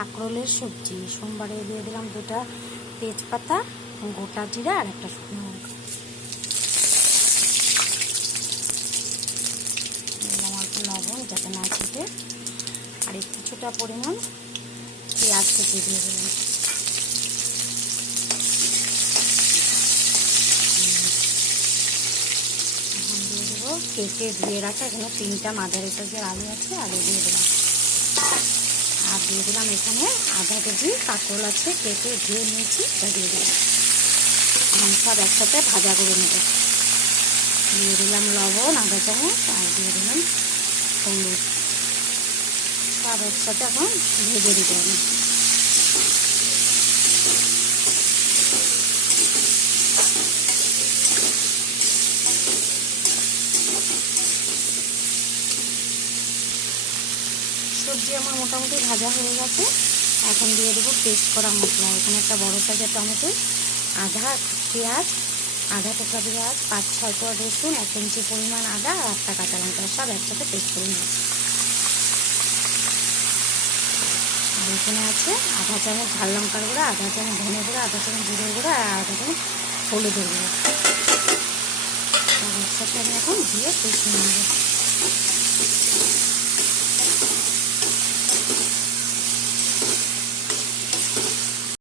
কাঁকরোলের সবজি। সোমবারে দিয়ে দিলাম 2টা তেজপাতা, গোটা জিরা আর একটা শুকনো লঙ্কা। দিলাম অল্প লবণ যাতে না ছিটে, আর কিছুটা পরিমাণ পেঁয়াজ কেটে দিয়ে দিলাম। এখন দিয়ে দেবো কেটে ধুয়ে রাখা এখানে 3টা মাঝারি সাইজের আলু আছে, আলু দিয়ে দিলাম। আর দিয়ে দিলাম এখানে আধা কেজি কাঁকরোল আছে, কেটে ধুয়ে নিয়েছি, এটা দিয়ে দিলাম। এখন সব একসাথে ভাজা করে নেব। দিয়ে দিলাম লবণ আধা চামচ, আর দিয়ে দিলাম হলুদ। সব একসাথে এখন ভেজে দিতে হবে। সবজি আমার মোটামুটি ভাজা হয়ে গেছে। এখন দিয়ে দেবো পেস্ট করা মশলা। এখানে একটা বড় সাইজের টমেটো, আধা পেঁয়াজ, আধা টুকরা পেঁয়াজ, 5-6 কোয়া রসুন, 1 ইঞ্চি পরিমাণ আদা আর একটা কাঁচা লঙ্কা, সব একসাথে পেস্ট করে নিয়েছি। আর এখানে আছে আধা চামচ ঝাল লঙ্কার গুঁড়া, আধা চামচ ধনে গুঁড়া, আধা চামচ জিরের গুঁড়া আর আধা চামচ হলুদের গুঁড়ো। সব একসাথে আমি এখন দিয়ে পেস্ট নিয়ে নেব।